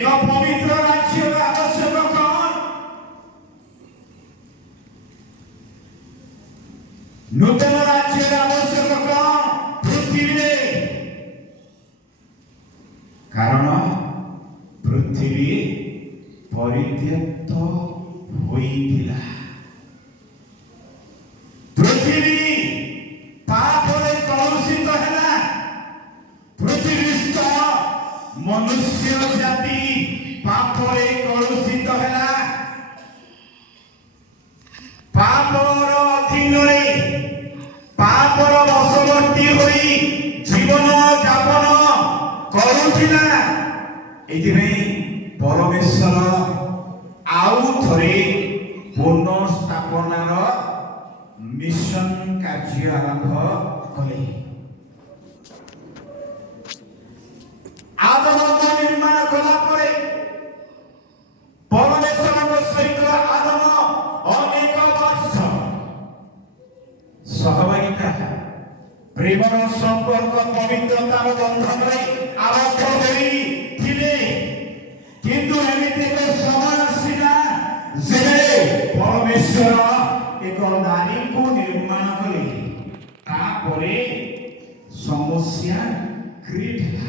ପବିତ୍ର ରାଜ୍ୟର ଆବଶ୍ୟକ କଣ? ନୂତନ ରାଜ୍ୟର ଆବଶ୍ୟକ କଣ ପୃଥିବୀରେ? କାରଣ ପୃଥିବୀ ପରିତ୍ୟକ୍ତ ହୋଇଥିଲା। ପୃଥିବୀ ପାପରେ କଳୁଷିତ ହେଲା। ପୃଥିବୀସ୍ଥ ମନୁଷ୍ୟ ଜାତି ପାପରେ କଳୁଷିତ ହେଲା। ପାପର ଅଧୀନରେ ପାପର ବଶବର୍ତ୍ତୀ ହୋଇ ଜୀବନ ଯାପନ କରୁଥିଲା। ଏଥିପାଇଁ ପରମେଶ୍ୱର ଆଉ ଥରେ ପୁନଃସ୍ଥାପନାର ମିଶନ କାର୍ଯ୍ୟ ଆରମ୍ଭ କଲେ। ଆଦମକୁ ନିର୍ମାଣ କଲା ପରେ ପରମେଶ୍ୱରଙ୍କ ସହିତ ଆଦମ ଅନେକ ବର୍ଷ ସହଭାଗିତା ପ୍ରେମର ସମ୍ପର୍କ ପବିତ୍ରତାର ବନ୍ଧନରେ ଆବଦ୍ଧ ହୋଇଥିଲେ। କିନ୍ତୁ ଏମିତି ଏକ ସମୟ ଆସିଲା ଯେବେ ପରମେଶ୍ୱର ଏକ ନାରୀକୁ ନିର୍ମାଣ କଲେ। ତାପରେ ସମସ୍ୟା କ୍ରିଏଟ ହେଲା।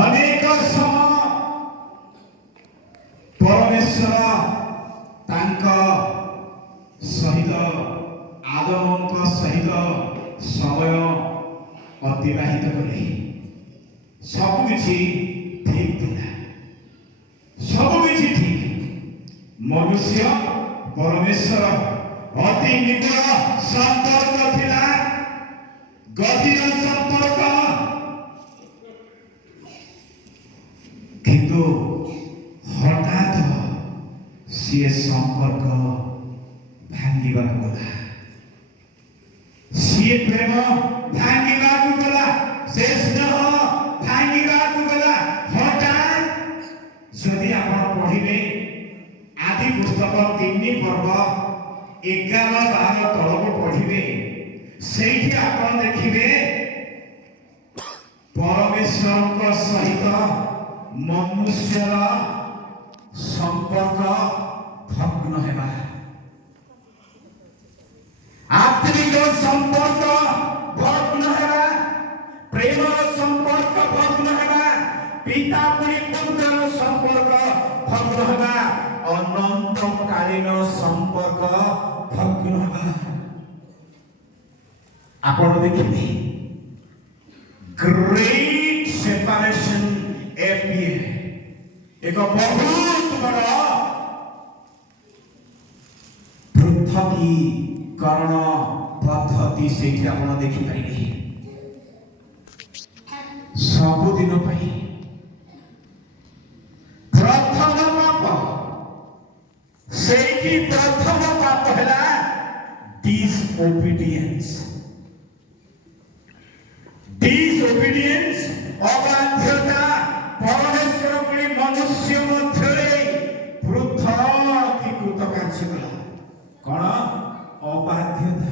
ଅନେକ ସମୟ ପରମେଶ୍ୱର ତାଙ୍କ ସହିତ ଆଦମଙ୍କ ସହିତ ସମୟ ଅତିବାହିତ କଲେ। ସବୁକିଛି ଠିକ ଥିଲା। ସବୁକିଛି ଠିକ। ମନୁଷ୍ୟ ପରମେଶ୍ୱର ଅତି ନିବିଡ଼ ସମ୍ପର୍କ ଥିଲା। ଗଭୀର ସମ୍ପର୍କ। କିନ୍ତୁ ହଠାତ୍ ସିଏ ସମ୍ପର୍କ ଭାଙ୍ଗିବାକୁ ଗଲା। ସିଏ ପ୍ରେମ ଭାଙ୍ଗିବାକୁ ଗଲା। ସେ ସ୍ନେହ ଭାଙ୍ଗିବାକୁ ଗଲା। ହଠାତ୍ ଯଦି ଆପଣ ପଢିବେ ଆଦି ପୁସ୍ତକ 3 ପର୍ବ 11-12 ତଳକୁ ପଢିବେ, ସେଇଠି ଆପଣ ଦେଖିବେ ପରମେଶ୍ୱରଙ୍କ ସହିତ ମନୁଷ୍ୟର ସମ୍ପର୍କ ଭଗ୍ନ ହେବା। ଆତ୍ମିକ ସମ୍ପର୍କ ଭଗ୍ନ ହେବା। ପ୍ରେମର ସମ୍ପର୍କ ଭଗ୍ନ ହେବା। ପିତା ପୁଣି ପୁତ୍ରର ସମ୍ପର୍କ ଭଗ୍ନ ହେବା। ଅନନ୍ତକାଳୀନ ସମ୍ପର୍କ ଭଗ୍ନ ହେବା। ଆପଣ ଦେଖିବେ ଗ୍ରେଟ୍ ସେପାରେସନ୍ ଏକ ବହୁତ ବଡ଼ ପୃଥକୀକରଣ ପଦ୍ଧତି ସେଇଠି ଆପଣ ଦେଖିପାରିବେ। ସବୁଦିନ ପାଇଁ ପ୍ରଥମ ପାପ, ସେଇଠି ପ୍ରଥମ ପାପ ହେଲା disobedience। disobedience ଅବାଧ୍ୟତା ପରମେଶ୍ୱର ଭଳି ମନୁଷ୍ୟ ମଧ୍ୟରେ ପୃଥକୀକୃତ କାର୍ଯ୍ୟ କଲା। କଣ? ଅବାଧ୍ୟତା,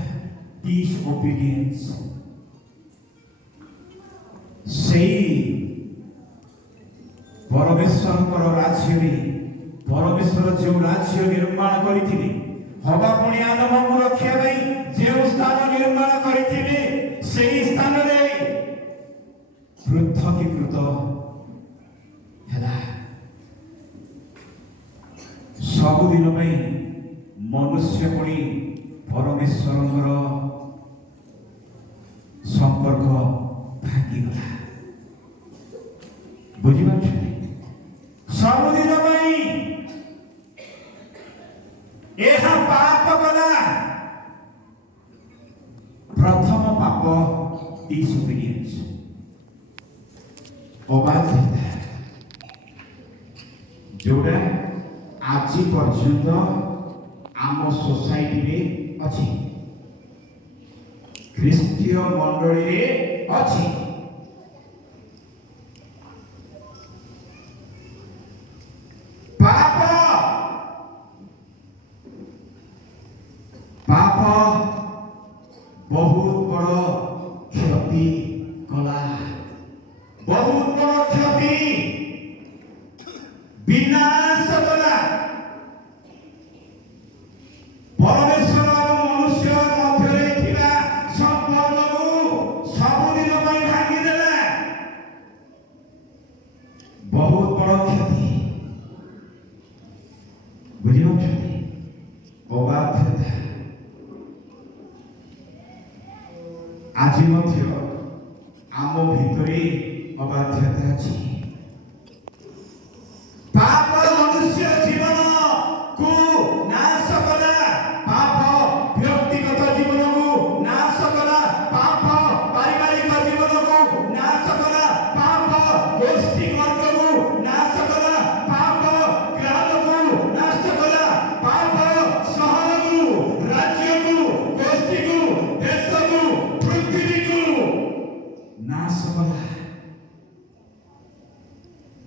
disobedience। ସେଇ ପରମେଶ୍ୱରଙ୍କର ରାଜ୍ୟରେ ପରମେଶ୍ୱର ଯେଉଁ ରାଜ୍ୟ ନିର୍ମାଣ କରିଥିଲେ, ହବା ପୁଣି ଆଦମକୁ ରଖିବା ପାଇଁ ଯେଉଁ ସ୍ଥାନ ନିର୍ମାଣ କରିଥିଲେ, ସେହି ସ୍ଥାନରେ ପୃଥକୀକୃତ ହେଲା। ସବୁଦିନ ପାଇଁ ମନୁଷ୍ୟ ପୁଣି ପରମେଶ୍ୱରଙ୍କର ସମ୍ପର୍କ ଭାଙ୍ଗିଗଲା। ବୁଝିପାରୁଛନ୍ତି? ସବୁଦିନ ପାଇଁ ଏହା ପାପ କଲା। ପ୍ରଥମ ପାପ disobedience, ଅବାଧ୍ୟତା, ଯୋଉଟା ଆଜି ପର୍ଯ୍ୟନ୍ତ ଆମ ସୋସାଇଟିରେ ଅଛି, ଖ୍ରୀଷ୍ଟୀୟ ମଣ୍ଡଳୀରେ ଅଛି। ପାପ ପାପ ବହୁତ ବଡ଼ କ୍ଷତି କଲା। ବହୁତ ବଡ଼ କ୍ଷତି ବିନାଶ କଲା। ପରମେଶ୍ୱର ମନୁଷ୍ୟ ମଧ୍ୟରେ ଥିବା ସମ୍ପର୍କକୁ ସବୁଦିନ ପାଇଁ ଭାଙ୍ଗିଦେଲା। ବହୁତ ବଡ଼ କ୍ଷତି। ବୁଝିପାରୁଛନ୍ତି? ଅବାଧ୍ୟତା ଆଜି ମଧ୍ୟ ଆମ ଭିତରେ ଅବାଧ୍ୟତା ଅଛି। ପାପ ମନୁଷ୍ୟ ଜୀବନକୁ ନାଶ କଲା। ପାପ ବ୍ୟକ୍ତିଗତ ଜୀବନକୁ ନାଶ କଲା। ପାପ ପାରିବାରିକ ଜୀବନକୁ ନାଶ କଲା। ପାପ ଗୋଷ୍ଠୀ ବର୍ଗକୁ ନାଶ କଲା। ପାପ ଗ୍ରାମକୁ ନାଶ କଲା। ପାପ ସହରକୁ, ରାଜ୍ୟକୁ, ଗୋଷ୍ଠୀକୁ, ଦେଶକୁ, ପୃଥିବୀକୁ ନାଶ କଲା।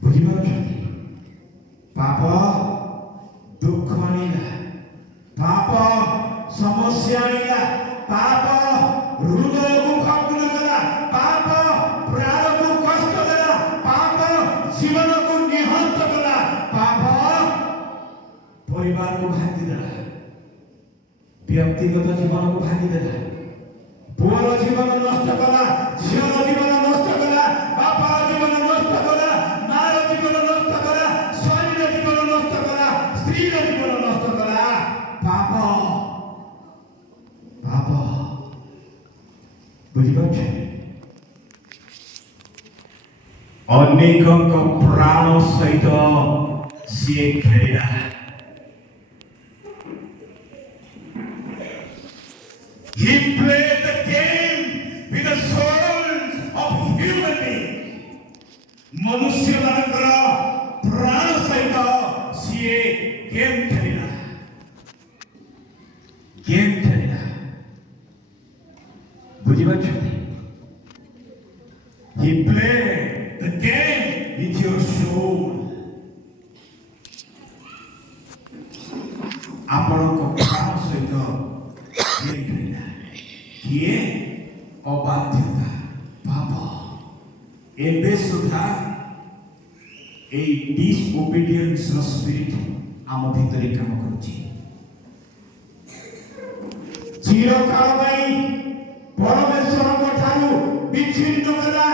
ବୁଝିପାରୁଛନ୍ତି? ପାପ ଦୁଃଖ ଆଣିଲା। ପାପ ସମସ୍ୟା ଆଣିଲା। ପାପ ହୃଦୟକୁ ଭଗ୍ନ କଲା। ପାପ ପ୍ରାଣକୁ କଷ୍ଟ ଦେଲା। ପାପ ଜୀବନକୁ ନିହତ କଲା। ପାପ ପରିବାରକୁ ଭାଙ୍ଗିଦେଲା। ବ୍ୟକ୍ତିଗତ ଜୀବନକୁ ଭାଙ୍ଗିଦେଲା। ପୁଅର ଜୀବନ ନଷ୍ଟ କଲା। ଝିଅର ଜୀବନ ନଷ୍ଟ କଲା। ବାପାର ଜୀବନ ନଷ୍ଟ କଲା। ମାର ଜୀବନ ନଷ୍ଟ କଲା। ସ୍ୱାମୀର ଜୀବନ ନଷ୍ଟ କଲା। ସ୍ତ୍ରୀର ଜୀବନ ନଷ୍ଟ କଲା। ପାପ ପାପ। ବୁଝିପାରୁଛନ୍ତି? ଅନେକଙ୍କ ପ୍ରାଣ ସହିତ ସିଏ ଖେଳିଲା। He played the game with the souls of human beings. ମନୁଷ୍ୟ ମାନଙ୍କର ପ୍ରାଣ ସହିତ ସିଏ ଗେମ୍ ଖେଳିଲା। ଗେମ୍ ଖେଳିଲା। ବୁଝିପାରୁଛନ୍ତି? He played the game with your soul. ଆପଣଙ୍କ ପ୍ରାଣ ସହିତ ଗେମ୍ ଖେଳିଲା। କିଏ? ଅବାଧ୍ୟତା, ପାପ। ଏବେ ସୁଦ୍ଧା এই ডিসଓବିডিଏନ୍ସ ର ସ୍ପିରିଟ ଆମ ଭିତରେ କାମ କରୁଛି। ଚିରକାଳ ପାଇଁ ପରମେଶ୍ୱରଙ୍କ ଠାରୁ ବିଚ୍ଛିନ୍ନ କଲା।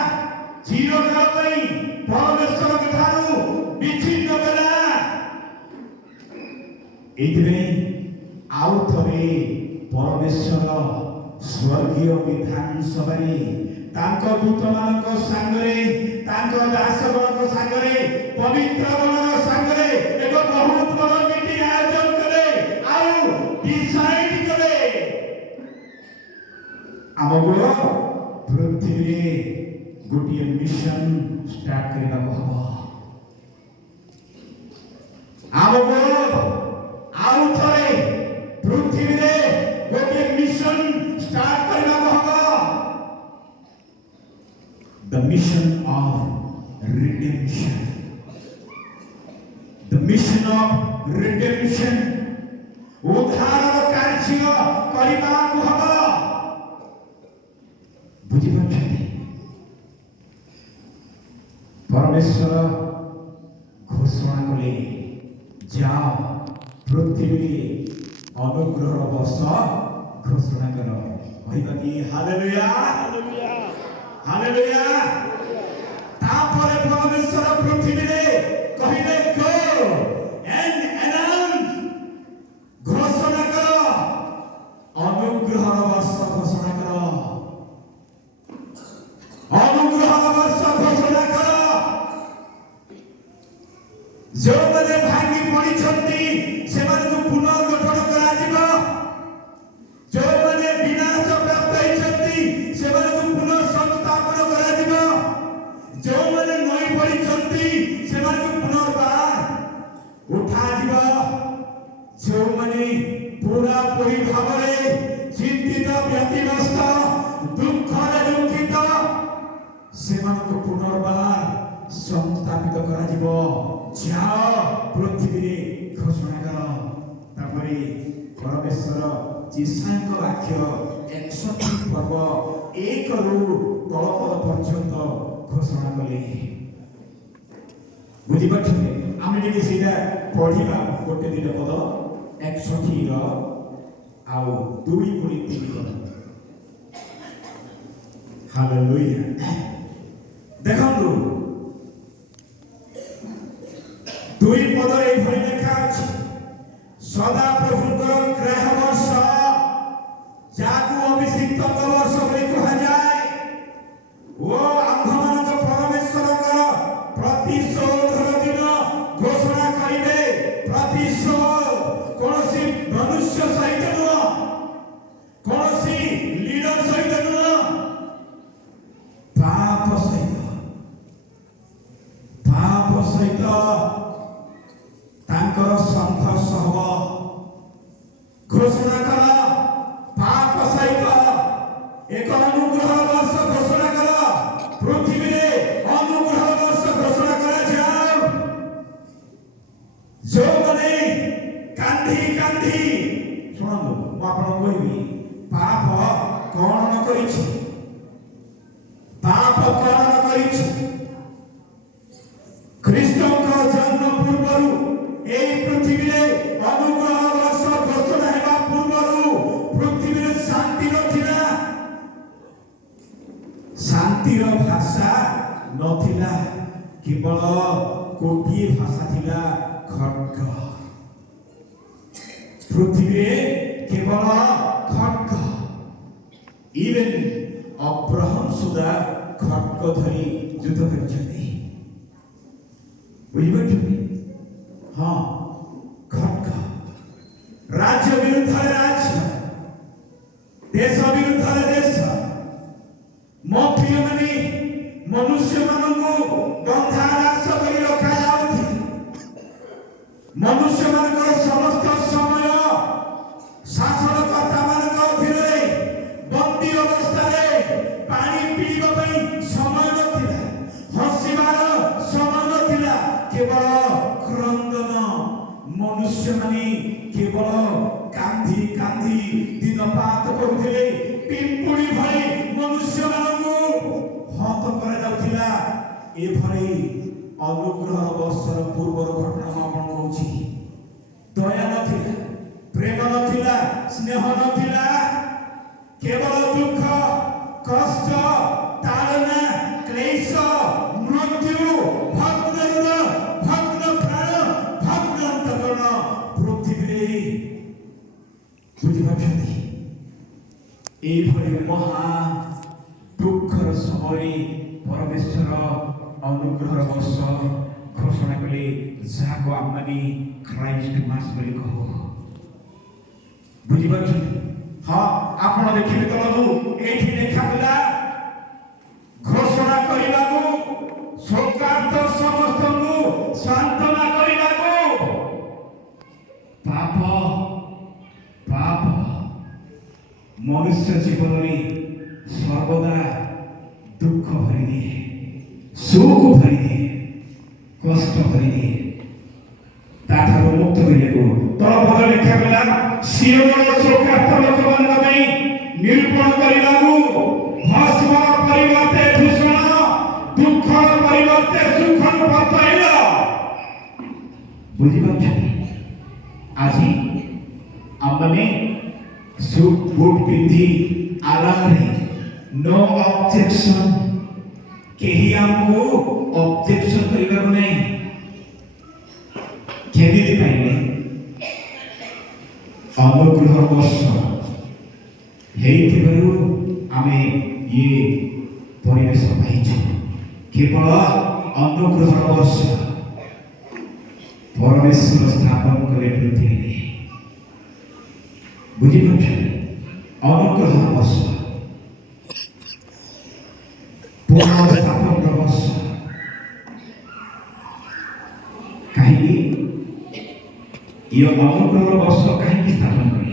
ଚିରକାଳ ପାଇଁ ପରମେଶ୍ୱରଙ୍କ ଠାରୁ ବିଚ୍ଛିନ୍ନ କଲା। ଏଇଥିପାଇଁ ଆଉ ଥରେ ପରମେଶ୍ୱର ସ୍ୱର୍ଗୀୟ ବିଧାନସଭାରେ ତାଙ୍କ ଦୂତମାନଙ୍କ ସାଙ୍ଗରେ, ତାଙ୍କ ଦାସଗଣଙ୍କ ସାଙ୍ଗରେ, ପବିତ୍ରଗଣଙ୍କ ସାଙ୍ଗରେ ଏକ ବହୁତ ବଡ଼ ମିଟିଂ ଆୟୋଜନ କଲେ। ଆଉ ଡିସାଇଡ୍ କଲେ ଆମକୁ ପୃଥିବୀରେ ଗୋଟିଏ ମିଶନ ଷ୍ଟାର୍ଟ କରିବାକୁ ହବ। ଆମକୁ ଆଉ ଥରେ ପୃଥିବୀରେ ଗୋଟିଏ ମିଶନ ଷ୍ଟାର୍ଟ କରିବାକୁ ହବ। The mission of redemption. The mission of redemption. ଉଦ୍ଧାରର କାର୍ଯ୍ୟ କରିବାକୁ ହବ। ବୁଝିପାରୁଛନ୍ତି? ପରମେଶ୍ୱର ଘୋଷଣା କଲେ, ଯାଅ ପୃଥିବୀରେ ଅନୁଗ୍ରହର ବର୍ଷ ଘୋଷଣା କର। କହିବା କି ହାଲେଲୁୟା, ହାଲେଲୁୟା। ତାପରେ ପରମେଶ୍ୱର ପୃଥିବୀରେ କହିଲେ, go and announce, ଘୋଷଣା କର, ଅନୁଗ୍ରହର ବର୍ଷ ଘୋଷଣା କର, ଅନୁଗ୍ରହର ବର୍ଷ ଘୋଷଣା କର। ଯେଉଁମାନେ ଭାଙ୍ଗି ପଡ଼ିଛନ୍ତି ସେମାନଙ୍କୁ ପୁନର୍ଗଠନ କରାଯିବ। ଯେଉଁମାନେ ବିନାଶ ପ୍ରାପ୍ତ ହେଇଛନ୍ତି ସେମାନଙ୍କୁ ପୁନଃସଂସ୍ଥାପନ କରାଯିବ। ଯେଉଁମାନେ ନଈ ପଡ଼ିଛନ୍ତି ସେମାନଙ୍କୁ ପୁନର୍ବାର ଉଠାଯିବ। ଯେଉଁମାନେ ପୁରାପୁରି ଭାବରେ ଚିନ୍ତିତ, ବ୍ୟତିବ୍ୟସ୍ତ, ଦୁଃଖରେ ଦୁଃଖିତ, ସେମାନଙ୍କୁ ପୁନର୍ବାର ସଂସ୍ଥାପିତ କରାଯିବ। ଯାଅ ପୃଥିବୀରେ ଘୋଷଣା କର। ତାପରେ ପରମେଶ୍ୱର ଯିଶାଙ୍କ ବାକ୍ୟ 61 ପର୍ବ 1ରୁ ତଳପଦ ପର୍ଯ୍ୟନ୍ତ ଘୋଷଣା କଲେ। ବୁଝିପାରୁଛନ୍ତି? আমি যদি সেটা পড়িবা গোটে দুইটা পদ 61 ଆଉ 2:3 ପଦ। ହାଲେଲୁୟା। ଦେଖନ୍ତୁ 2 ପଦରେ ଏଭଳି ଲେଖା ଅଛି, ସଦା ପ୍ରଭୁଙ୍କର ଗ୍ରାହ ବର୍ଷ, ଯାହାକୁ ଅଭିଷିକ୍ତଙ୍କ ବର୍ଷ ବୋଲି କୁହାଯାଏ, ଓ ଆମ୍ଭମାନଙ୍କ ପରମେଶ୍ୱରଙ୍କର ପ୍ରତିଶୋଧର ଦିନ ଘୋଷଣା କରିବେ। ପ୍ରତିଶୋଧ କୌଣସି ମନୁଷ୍ୟ ସହିତ ନୁହଁ, କୌଣସି ଲିଡର ସହିତ ନୁହଁ, ପାପ ସହିତ ତାଙ୍କର ସଂଘର୍ଷ ହବ। ଘୋଷଣା କର, ପାପ ସହିତ ଏକ ଅନୁଗ୍ରହ ବର୍ଷ ଘୋଷଣା କର। ପୃଥିବୀରେ ଅନୁଗ୍ରହ ବର୍ଷ ଘୋଷଣା କରାଯାଉ। ଯୋଉମାନେ କାନ୍ଦି କାନ୍ଦି, ଶୁଣନ୍ତୁ ମୁଁ ଆପଣଙ୍କୁ କହିବି, ପାପ କଣ ନ କରିଛି, ପାପ କଣ ନ କରିଛି। ଖ୍ରୀଷ୍ଟଙ୍କ ଜନ୍ମ ପୂର୍ବରୁ এই পৃথিবীরে অনুগ্রহ বর্ষ ঘোষণা হেবা পূର୍ବରୁ পৃথিবীরে শান্তি নথিলা, শান্তির ভাষা নথিলা, কেবল গোটিয়ে ভাষা ଥିଲା খড়গ। পৃথিবীরে কেবল খড়গ। ইভেন অব্রাহম সুদা খড়গ ধরি যুদ্ধ କରିଛନ୍ତି। বুঝিপাରୁଛନ୍ତି? ହଁ, ଖଡ୍ଗ। ରାଜ୍ୟ ବିରୁଦ୍ଧରେ ରାଜ୍ୟ, ଦେଶ ବିରୁଦ୍ଧରେ ଦେଶ। ମୋ ପ୍ରିୟମାନେ, ମନୁଷ୍ୟମାନଙ୍କୁ ବନ୍ଧାରାସ କରି ରଖାଯାଉଥିଲା। ମନୁଷ୍ୟମାନଙ୍କର ସମସ୍ତ ସମୟ ଶାସନକର୍ତ୍ତାମାନଙ୍କ ଅଧୀନରେ ବନ୍ଦୀ ଅବସ୍ଥାରେ। ପାଣି ପିଇବା ପାଇଁ ସମୟ ନଥିଲା, ହସିବାର ସମୟ ନଥିଲା, କେବଳ କ୍ରନ୍ଦନ। ମନୁଷ୍ୟମାନେ କେବଳ କାନ୍ଦି କାନ୍ଦି ଦିନପାତ କରୁଥିଲେ। ପିମ୍ପୁଡ଼ି ଭଳି ମନୁଷ୍ୟମାନଙ୍କୁ ହତ କରାଯାଉଥିଲା। ଏଭଳି ଅନୁଗ୍ରହ ବର୍ଷର ପୂର୍ବର ଘଟଣା ମୁଁ ଆପଣଙ୍କୁ କହୁଛି। ଦୟା ନଥିଲା, ପ୍ରେମ ନଥିଲା, ସ୍ନେହ ନଥିଲା, କେବଳ ଦୁଃଖ, କଷ୍ଟ, ତାଡ଼ନା, କ୍ଲେଶ, ମୃତ୍ୟୁ, ଭଗ୍ନ ହୃଦୟ, ଭଗ୍ନ ପ୍ରାଣ, ଭଗ୍ନ ଅନ୍ତଃକରଣ ପୃଥିବୀରେ। ବୁଝିପାରୁଛନ୍ତି? এইভাবে মহা দুঃখর সময়ে পরমেশ্বর অনুগ্রহর বর্ষ ঘোষণা কলে, যাহাকে আমি খ্রাইস্ট মাস বলে কহ। বুঝিপারছেন? হ্যাঁ, আপনারা দেখিবে তলু এইটি লেখা গলা, ঘোষণা করিবাকু, শোকার্ত সমস্তଙ୍କୁ সান্ত্বনা করিবাকু। পাপ পাপ মনুষ্য জীবনে সর্বদা দুঃখ ভরি দিয়ে, সুখ ভরি দিয়ে, কষ্ট ভরি দিয়ে। তাଠାରୁ ମୁକ୍ତ କରିବାକୁ ତଳପଦ ଲେଖାଗଲା, ସିଓନର ଶୋକାର୍ତ୍ତ ଲୋକମାନଙ୍କ ପାଇଁ ନିରୂପଣ କରିବାକୁ, ଭସ୍ମ ପରିବର୍ତ୍ତେ ଭୂଷଣ, ଦୁଃଖର ପରିବର୍ତ୍ତେ ସୁଖର ପତୈଳ। ବୁଝିପାରୁଛନ୍ତି? ଆଜି ଆମମାନେ ସୁଟ୍ ବୁଟ୍ ପିନ୍ଧି ଆରାମରେ, ନୋ ଅବଜେକ୍ସନ, କେହି ଆମକୁ ଅବଜେକ୍ସନ କରିବାକୁ ନାହିଁ। କେମିତି ପାଇଲେ? ଅନୁଗ୍ରହ ବର୍ଷ ହେଇଥିବାରୁ ଆମେ ଇଏ ପରିବେଶ ପାଇଛୁ। କେବଳ ଅନୁଗ୍ରହ ବର୍ଷ ପରମେଶ୍ୱର ସ୍ଥାପନ କଲେ ପୃଥିବୀରେ। ବୁଝିପାରୁଛନ୍ତି? ଅନୁଗ୍ରହ ବର୍ଷ, ପୁନଃସ୍ଥାପନର ବର୍ଷ। କାହିଁକି? ଇଏ ଅନୁଗ୍ରହ ବର୍ଷ କାହିଁକି ସ୍ଥାପନ କଲେ?